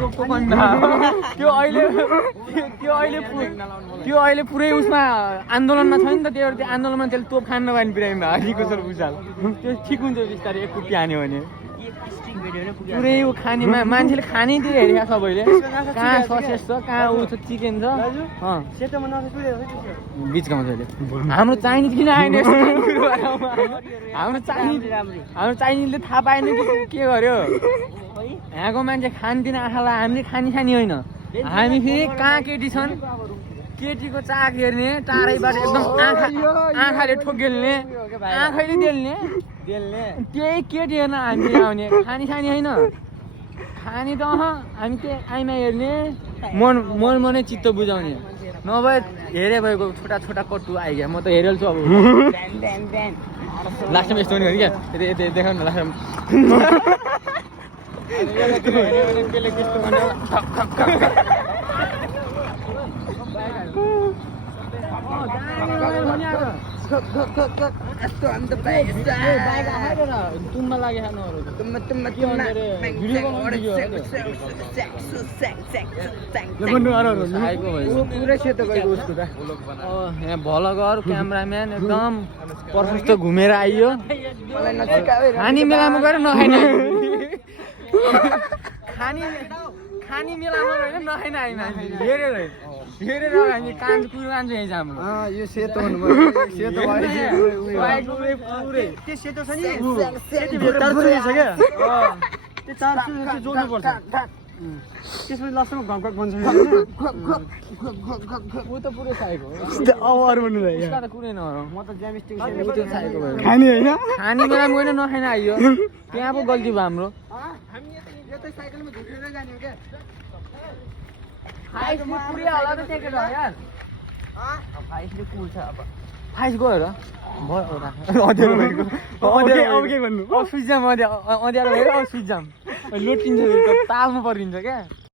तोपको भन्दा त्यो अहिले पुरै उसमा आन्दोलनमा छ नि त त्यो आन्दोलनमा त्यसले तोप खान नपाइने बिरामीमा हारीको छ भुषाल त्यो ठिक हुन्छ बिस्तारै एक कुटी हान्यो भने पुरै ऊ खाने मान्छेले खानेतिर हेरेको सबैले कहाँ ससेस छ कहाँ ऊ छ चिकन छ बिचमा अहिले हाम्रो चाइनिज किन आएन हाम्रो चाइनिजले थाहा पाएन कि के गर्यो यहाँको मान्छे खानदिन आँखालाई हामीले खानी होइन हामी फेरि कहाँ केटी छन् केटीको चाक हेर्ने टाढैबाट एकदम आँखाले ठोकेल्ने आँखैले देल्ने त्यही केटी हेर्न हामी आउने खानी होइन खानी त हामी त्यही आइमा हेर्ने मनै चित्त बुझाउने नभए हेरे भएको छोटा कट्टु आइगयो म त हेरेल्छु अब लास्टमा यस्तो हुने क्या देखाउनु लास्टमा तुम्मा लागे भलगर क्यामराम्यान एकदम प्रशस्त घुमेर आइयो खानी मेलामा गएर नखाने खानी मेलामा गएर नखाने हामी हेरेर हामी कान्छ कुरो कान्छ यहीँ जाम यो सेतो सेतो त्यो सेतो छ नि जोड्नुपर्छ त्यसपछि लास्टमा घक बन्छ ऊ त पुरै खाएको कुरै नहरौँ म त ज्यामिस्टिक खाने होइन खाने बेलामा गएर नखाइन आइयो त्यहाँ पो गल्ती भयो हाम्रो साइकलमा झुकेर जाने हो क्या फाइस गयो र अँध्यारो भएको अब के भन्नु अब स्विच जाम अँध्यारो भयो अब स्विच जाम लोटिन्छ तालमा परिन्छ क्या